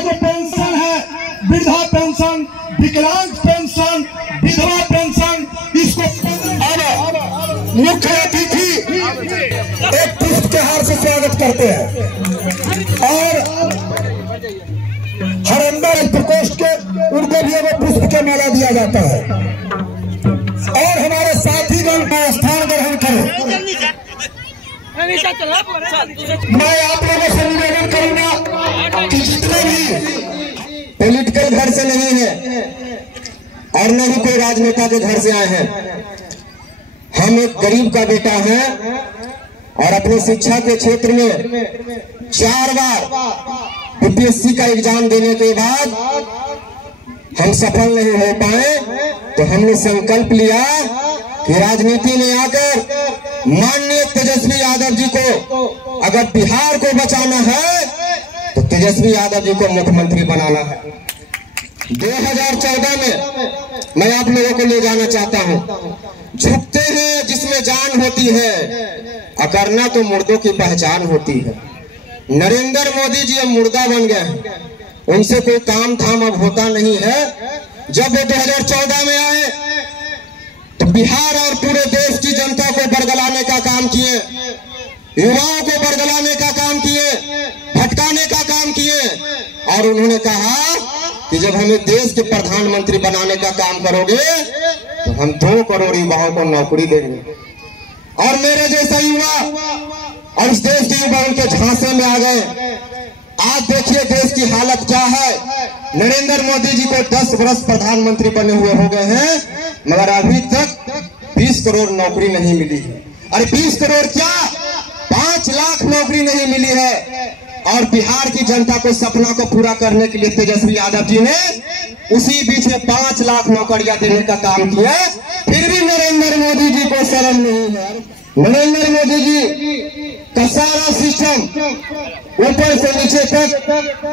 जो पेंशन है, वृद्धा पेंशन, विकलांग पेंशन, विधवा पेंशन, इसको अब मुख्य अतिथि एक पुष्प के हार से स्वागत करते हैं और हर अंदर प्रकोष्ठ के उनको भी अब पुष्प के माला दिया जाता है और हमारे साथीगण का स्थान ग्रहण करें। मैं आप लोगों से निवेदन करूंगा कि जितने भी पॉलिटिकल घर से नहीं है और न ही कोई राजनेता के घर से आए हैं, हम एक गरीब का बेटा है और अपनी शिक्षा के क्षेत्र में 4 बार यूपीएससी का एग्जाम देने के बाद हम सफल नहीं हो पाए, तो हमने संकल्प लिया कि राजनीति में आकर माननीय तेजस्वी यादव जी को अगर बिहार को बचाना है तो तेजस्वी यादव जी को मुख्यमंत्री बनाना है। 2014 में मैं आप लोगों को ले जाना चाहता हूं। झुकते हैं जिसमें जान होती है, अकरना तो मुर्दों की पहचान होती है। नरेंद्र मोदी जी अब मुर्दा बन गए हैं, उनसे कोई काम धाम अब होता नहीं है। जब वो 2014 में आए तो बिहार और पूरे देश की जनता को बरगलाने का काम किए, युवाओं को बरगलाने का काम किए, भटकाने का काम किए और उन्होंने कहा कि जब हमें देश के प्रधानमंत्री बनाने का काम करोगे तो हम 2 करोड़ युवाओं को नौकरी देंगे। और मेरे जैसा युवा और इस देश के युवा उनके झांसे में आ गए। आज देखिए देश की हालत क्या है। नरेंद्र मोदी जी को 10 वर्ष प्रधानमंत्री बने हुए हो गए हैं, मगर अभी तक 20 करोड़ नौकरी नहीं मिली है। अरे 20 करोड़ क्या, 5 लाख नौकरी नहीं मिली है। और बिहार की जनता को सपना को पूरा करने के लिए तेजस्वी यादव जी ने उसी बीच में 5 लाख नौकरियां देने का काम किया। फिर भी नरेंद्र मोदी जी को शर्म नहीं है। नरेंद्र मोदी जी का सारा सिस्टम ऊपर से नीचे तक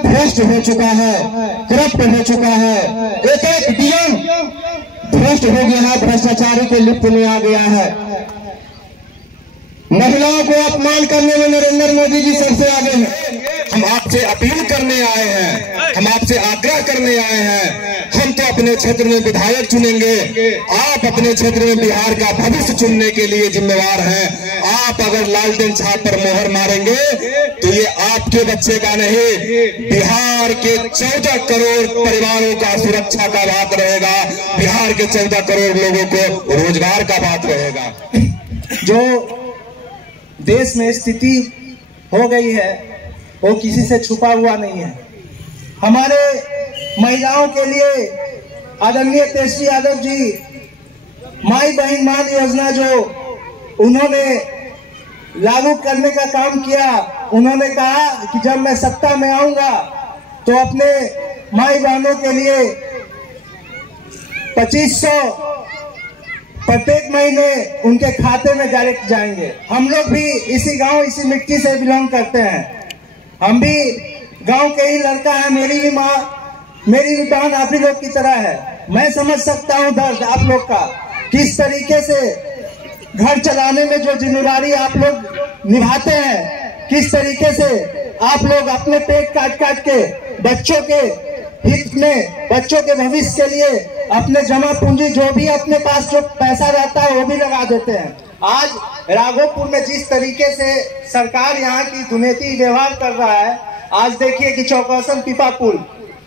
भ्रष्ट हो चुका है, करप्ट हो चुका है। एक डीएम भ्रष्ट हो गया है, भ्रष्टाचारी के लिप्त में आ गया है। महिलाओं को अपमान करने में नरेंद्र मोदी जी सबसे आगे हैं। हम आपसे अपील करने आए हैं, हम आपसे आग्रह करने आए हैं। हम तो अपने क्षेत्र में विधायक चुनेंगे, आप अपने क्षेत्र में बिहार का भविष्य चुनने के लिए जिम्मेवार हैं। आप अगर लालटेन छाप पर मोहर मारेंगे तो ये आपके बच्चे का नहीं, बिहार के 14 करोड़ परिवारों का सुरक्षा का बात रहेगा, बिहार के 14 करोड़ लोगों को रोजगार का बात रहेगा। जो देश में स्थिति हो गई है वो किसी से छुपा हुआ नहीं है। हमारे महिलाओं के लिए आदरणीय तेजस्वी यादव जी माई बहन मान योजना जो उन्होंने लागू करने का काम किया, उन्होंने कहा कि जब मैं सत्ता में आऊंगा तो अपने माई बहनों के लिए 2500 प्रत्येक महीने उनके खाते में डायरेक्ट जाएंगे। हम लोग भी इसी गांव इसी मिट्टी से बिलोंग करते हैं, हम भी गांव के ही लड़का है। मेरी भी माँ, मेरी भी बहन आप ही लोग की तरह है। मैं समझ सकता हूँ दर्द आप लोग का, किस तरीके से घर चलाने में जो जिम्मेदारी आप लोग निभाते हैं, किस तरीके से आप लोग अपने पेट काट काट के बच्चों के हित में, बच्चों के भविष्य के लिए अपने जमा पूंजी जो भी अपने पास जो पैसा रहता है वो भी लगा देते हैं। आज राघोपुर में जिस तरीके से सरकार यहाँ की दुर्नीति व्यवहार कर रहा है, आज देखिए कि चौकसन पीपा पुल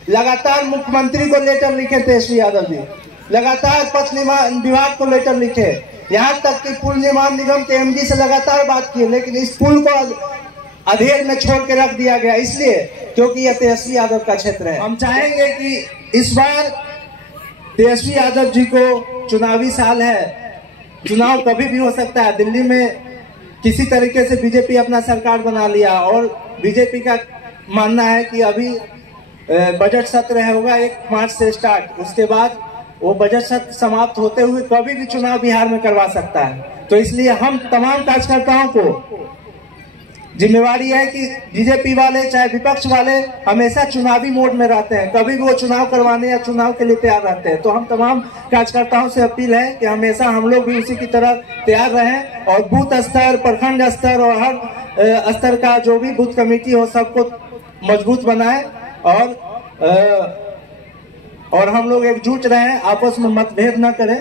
लगातार मुख्यमंत्री को लेटर लिखे तेजस्वी यादव जी, लगातार पथ निर्माण विभाग को लेटर लिखे, यहाँ तक कि पुल निर्माण निगम के एमडी से लगातार बात की, लेकिन इस पुल को अधेर में छोड़ के रख दिया गया, इसलिए क्योंकि यह तेजस्वी यादव का क्षेत्र है। हम चाहेंगे कि इस बार तेजस्वी यादव जी को चुनावी साल है, चुनाव कभी भी हो सकता है। दिल्ली में किसी तरीके से बीजेपी अपना सरकार बना लिया और बीजेपी का मानना है कि अभी बजट सत्र होगा 1 मार्च से स्टार्ट, उसके बाद वो बजट सत्र समाप्त होते हुए कभी भी चुनाव बिहार में करवा सकता है। तो इसलिए हम तमाम कार्यकर्ताओं को जिम्मेवारी है कि बीजेपी वाले चाहे विपक्ष वाले हमेशा चुनावी मोड में रहते हैं, कभी भी वो चुनाव करवाने या चुनाव के लिए तैयार रहते हैं। तो हम तमाम कार्यकर्ताओं से अपील है कि हमेशा हम लोग भी उसी की तरह तैयार रहें और बूथ स्तर, प्रखंड स्तर और हर स्तर का जो भी बूथ कमेटी हो सबको मजबूत बनाएं और और हम लोग एकजुट रहें, आपस में मतभेद न करें।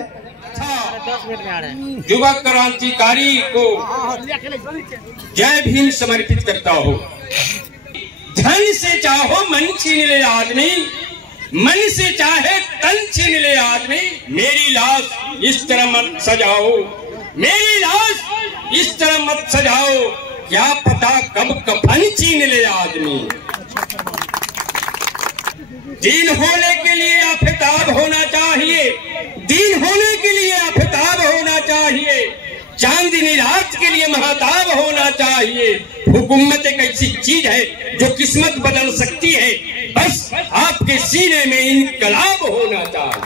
युवा क्रांतिकारी को जय भीम समर्पित करता हो। धन से चाहो मन छीन ले आदमी, मन से चाहे तन छीन ले आदमी। मेरी लाश इस तरह मत सजाओ, मेरी लाश इस तरह मत सजाओ, क्या पता कब कफन छीन ले आदमी। दिन होने के लिए आफताब होना चाहिए, दिन होने के लिए आफताब होना चाहिए, चांदनी रात के लिए महताब होना चाहिए। हुकूमत एक ऐसी चीज है जो किस्मत बदल सकती है, बस आपके सीने में इनकलाब होना चाहिए।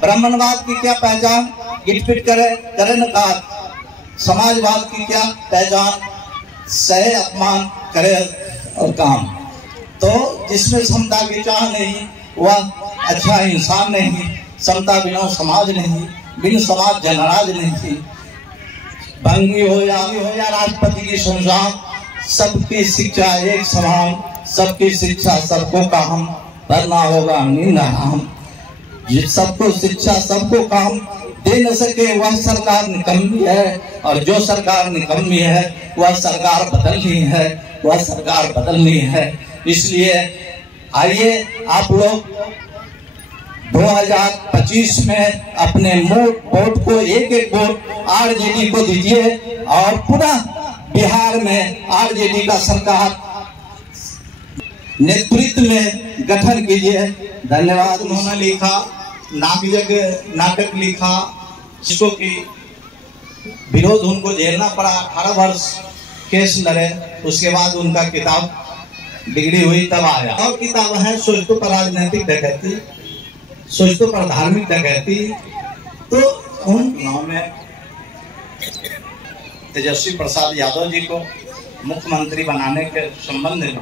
ब्राह्मणवाद की क्या पहचान, गिटपिट करे नकार। समाजवाद की क्या पहचान, सहे अपमान करे और काम। तो जिसमें समता की चाह नहीं वह अच्छा इंसान नहीं। समता बिना समाज नहीं, बिन समाज जनराज नहीं। भंगी हो या राष्ट्रपति की संविधान, सबकी शिक्षा एक समान, सबकी शिक्षा सबको काम, भरना होगा नींदा हम। सबको शिक्षा सबको काम दे न सके वह सरकार निकम्मी है, और जो सरकार निकम्मी है वह सरकार बदलनी है, वह सरकार बदलनी है। इसलिए आइए आप लोग 2025 में अपने वोट को एक वोट आरजेडी को दीजिए और पूरा बिहार में आरजेडी का सरकार नेतृत्व में गठन कीजिए। धन्यवाद। उन्होंने लिखा नाटक लिखा, जिसको कि विरोध उनको झेलना पड़ा। 18 वर्ष केस लड़े, उसके बाद उनका किताब डिग्री हुई तब आया। और किताब है सोचतों पर राजनीतिक डकैती, सोचतों पर धार्मिक डकैती। तो उन गाँव में तेजस्वी प्रसाद यादव जी को मुख्यमंत्री बनाने के संबंध में